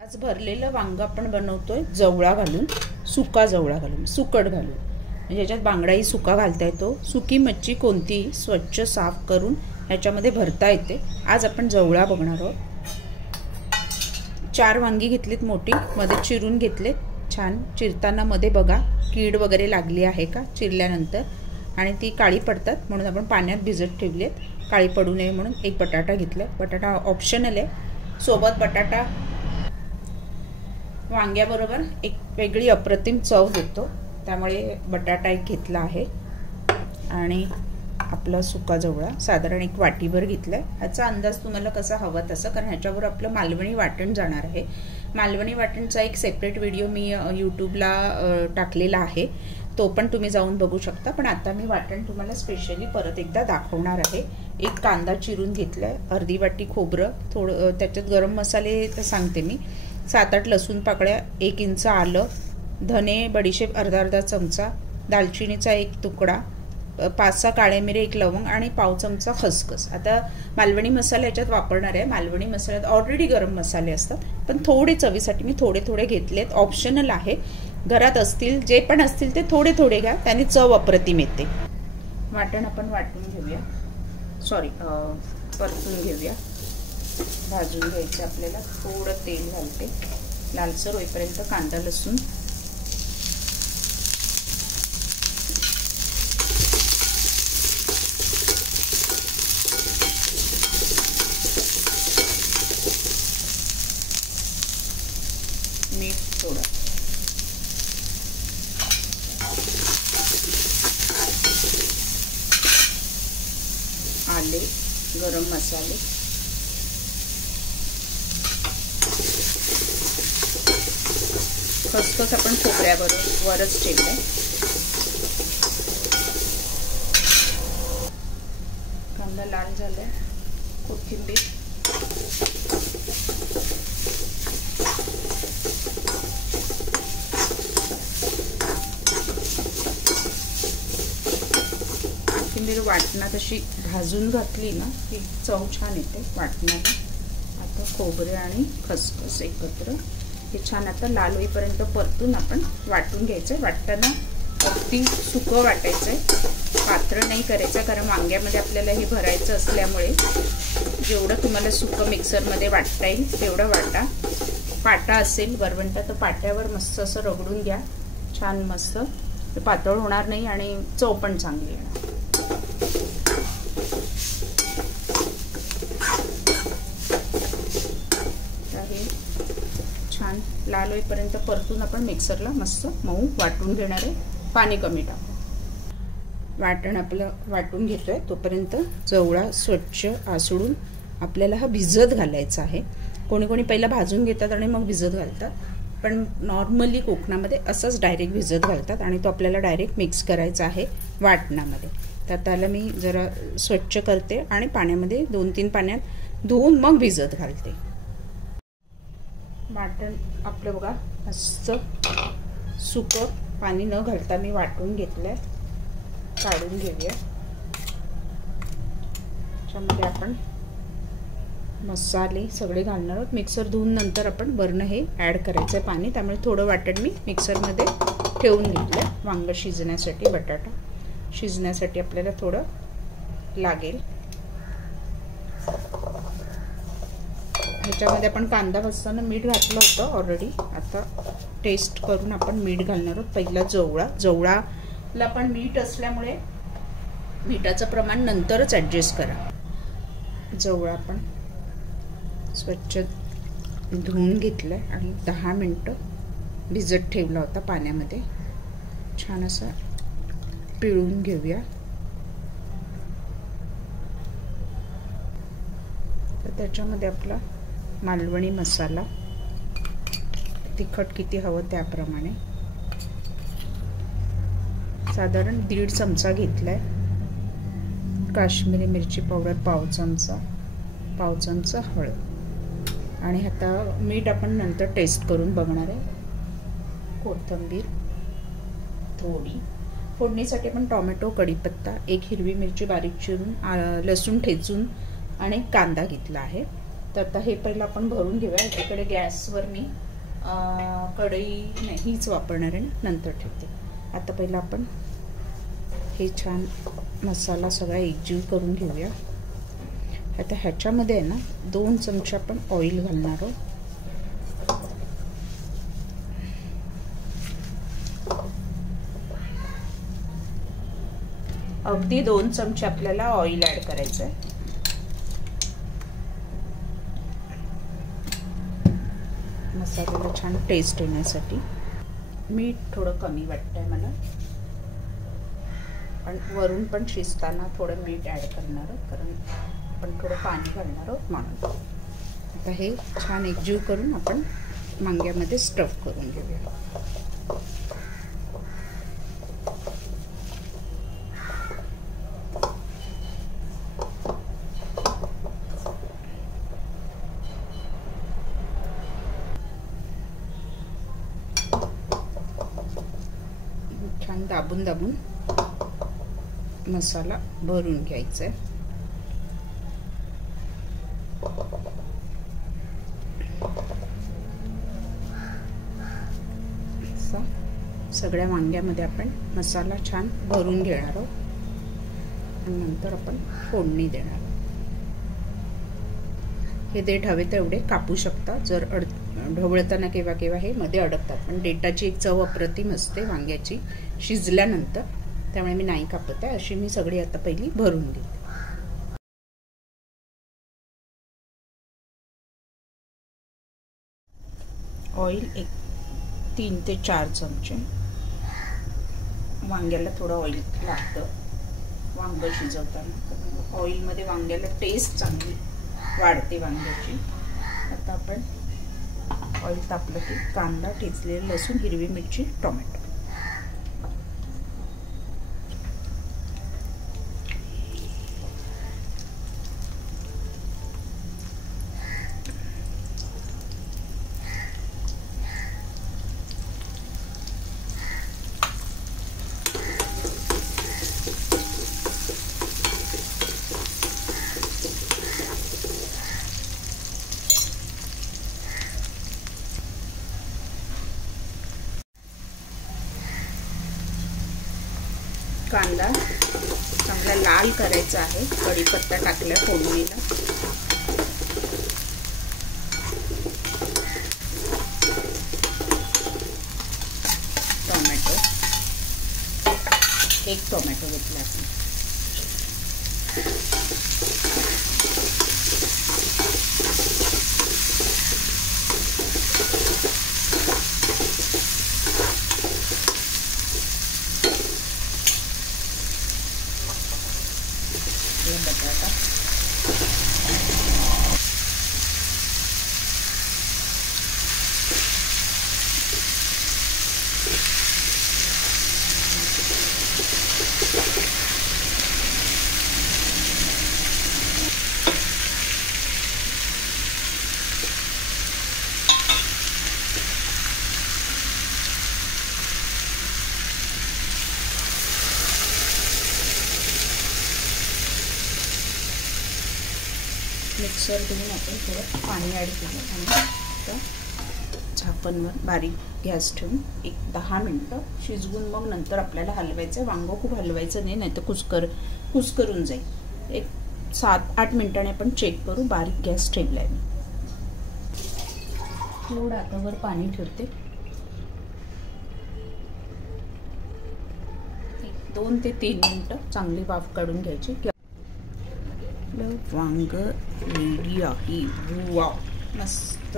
आज भरलेलं वांग आपण बनवतोय जवळा घालून, सुका जवळा घालून, सुकट घालून. म्हणजे याच्यात बांगडाही सुका घालता येतो. सुकी मच्छी कोणतीही स्वच्छ साफ करून ह्याच्यामध्ये भरता येते. आज आपण जवळा बघणार आहोत. 4 वांगी घेतलीत मोठी, मध्ये चिरून घेतलेत. छान चिरताना मध्ये बघा कीड वगैरे लागली आहे का चिरल्यानंतर, आणि ती काळी पडतात म्हणून आपण पाण्यात भिजत ठेवलेत काळी पडू नये म्हणून. एक बटाटा घेतलाय. बटाटा ऑप्शनल आहे. सोबत बटाटा वांग्याबरोबर एक वेगळी अप्रतिम चव देतो, त्यामुळे बटाटा एक घेतला आहे. आणि आपला सुका जवळा साधारण 1 वाटीभर घेतलाय. ह्याचा अंदाज तुम्हाला कसा हवा तसं, कारण ह्याच्यावर आपलं मालवणी वाटण जाणार आहे. मालवणी वाटणचा एक सेपरेट व्हिडिओ मी यूट्यूबला टाकलेला आहे, तो पण तुम्ही जाऊन बघू शकता. पण आता मी वाटण तुम्हाला स्पेशली परत एकदा दाखवणार आहे. 1 कांदा चिरून घेतलाय, अर्धी वाटी खोबरं, थोडं त्याच्यात गरम मसाले तर सांगते मी, 7-8 लसूण पाकळ्या, 1 इंच आलं, धने बडीशेप अर्धा चमचा, दालचिनीचा 1 तुकडा, 5-6 काळे मिरे, 1 लवंग आणि पाव चमचा खसखस. आता मालवणी मसाला याच्यात वापरणार आहे. मालवणी मसाल्यात ऑलरेडी गरम मसाले असतात, पण थोडे चवीसाठी मी थोडे घेतलेत. ऑप्शनल आहे. घरात असतील जे पण असतील ते थोडे घ्या, त्याने चव अप्रतिम येते. वाटण आपण वाटून घेऊया, परतून घेऊया. भाजून घ्यायचं आपल्याला. थोडं तेल घालते, लालसर होईपर्यंत कांदा लसूण. मीठ थोडं, आले, गरम मसाले, खसखस आपण खोबऱ्यावरच ठेवलंय. कांदा लाल झालाय. कोथिंबीर, कोथिंबीर वाटणात अशी भाजून घातली ना की चव छान येते वाटणाला. आता खोबरे आणि खसखस एकत्र हे छान आता लाल होईपर्यंत परतून आपण वाटून घ्यायचं. वाटताना अगदी सुकं वाटायचंय, पातळ नाही करायचं, कारण वांग्यामध्ये आपल्याला हे भरायचं असल्यामुळे जेवढं तुम्हाला सुकं मिक्सरमध्ये वाटता येईल तेवढं वाटा. पाटा असेल वरवंटा तर पाट्यावर मस्त असं रगडून घ्या, छान मस्त. पातळ होणार नाही आणि चव पण चांगली येणार. छान लाल होईपर्यंत परतून आपण मिक्सरला मस्त मऊ वाटून घेणार आहे. पाणी कमी टाकू. वाटण आपलं वाटून घेतोय तोपर्यंत जवळा स्वच्छ आसडून आपल्याला हा भिजत घालायचा आहे. कोणी पहिला भाजून घेतात आणि मग भिजत घालतात, पण नॉर्मली कोकणामध्ये असंच डायरेक्ट भिजत घालतात आणि तो आपल्याला डायरेक्ट मिक्स करायचा आहे वाटणामध्ये. तर त्याला मी जरा स्वच्छ करते आणि पाण्यामध्ये 2-3 पाण्यात धुवून मग भिजत घालते. वाटण आपलं बघा मस्त सुकं पाणी न घालता मी वाटून घेतलंय. काढून घेऊया. त्याच्यामध्ये आपण मसाले सगळे घालणार आहोत. मिक्सर धुवून नंतर आपण वरनं हे ॲड करायचं आहे पाणी, त्यामुळे थोडं वाटण मी मिक्सरमध्ये ठेवून घेतलं. वांग शिजण्यासाठी, बटाटा शिजण्यासाठी आपल्याला थोडं लागेल. ह्याच्यामध्ये आपण कांदा भाजताना मीठ घातलं होतं ऑलरेडी. आता टेस्ट करून आपण मीठ घालणार आहोत. पहिला जवळाला पण मीठ असल्यामुळे मिठाचं प्रमाण नंतरच ॲडजस्ट करा. जवळा आपण स्वच्छ धुवून घेतलंय आणि 10 मिनिटं भिजत ठेवला होता पाण्यामध्ये. छान असं पिळून घेऊया. तर त्याच्यामध्ये आपला मालवणी मसाला, तिखट किती हवं त्याप्रमाणे, साधारण 1.5 चमचा घेतलाय. काश्मीरी मिरची पावडर पाव चमचा हळद. आणि आता मीठ आपण नंतर टेस्ट करून बघणार आहे. कोथिंबीर थोडी. फोडणीसाठी आपण टोमॅटो, कढीपत्ता, 1 हिरवी मिरची बारीक चिरून, लसूण ठेचून आणि कांदा घेतला आहे. तर आता हे पहिलं आपण भरून घेऊया. एकीकडे गॅसवर मी कढई नाही हीच वापरणार आहे, नंतर ठेवते. आता पहिलं आपण हे छान मसाला सगळा एकजीव करून घेऊया. आता ह्याच्यामध्ये आहे ना 2 चमचे आपण ऑइल घालणार आहोत. अगदी 2 चमचे आपल्याला ऑइल ऍड करायचं आहे. मसाल्याला छान टेस्ट येण्यासाठी. मीठ थोडं कमी वाटतंय मला, पण वरून पण शिजताना थोडं मीठ ऍड करणार आहोत, कारण आपण थोडं पाणी घालणार आहोत म्हणून. आता हे छान एकजीव करून आपण वांग्यामध्ये स्टफ करून घेऊया. छान दाबून दाबून मसाला भरून घ्यायचा आहे. सगळ्या वांग्यामध्ये आपण मसाला छान भरून घेणार आहोत आणि नंतर आपण फोडणी देणार आहोत. हे देठ हवे तेवढे कापू शकता, जर ढवळताना केव्हा केव्हा हे मध्ये अडकतात, पण देठाची एक चव अप्रतिम असते वांग्याची शिजल्यानंतर, त्यामुळे मी नाही कापत आहे. अशी मी सगळी आता पहिली भरून घेते. ऑइल 3 ते 4 चमचे. वांग्याला थोडं ऑइल लागतं वांग शिजवताना, ऑइलमध्ये वांग्याला टेस्ट चांगली वाढते वांग्याची. आता आपण ऑइल तापलं की कांदा, ठेचलेलं लसूण, हिरवी मिरची, टोमॅटो. कांदा चांगला लाल करायचा आहे. कढीपत्ता टाकला फोडणीला. टोमॅटो, 1 टोमॅटो घेतला आपण. बटाटा, मिक्सर घेऊन आपण थोडं पाणी ॲड केलं आणि झाकणवर बारीक गॅस ठेवून 10 मिनटं शिजवून मग नंतर आपल्याला हलवायचं. वांगं खूप हलवायचं नाही, तर कुस्करून जाईल. एक 7-8 मिनिटांनी आपण चेक करू. बारीक गॅस ठेवला आहे मी. थोडं आता वर पाणी ठेवते. 2 ते 3 मिनिटं चांगली वाफ काढून घ्यायची. वांग रेडी आहे. वाव, मस्त.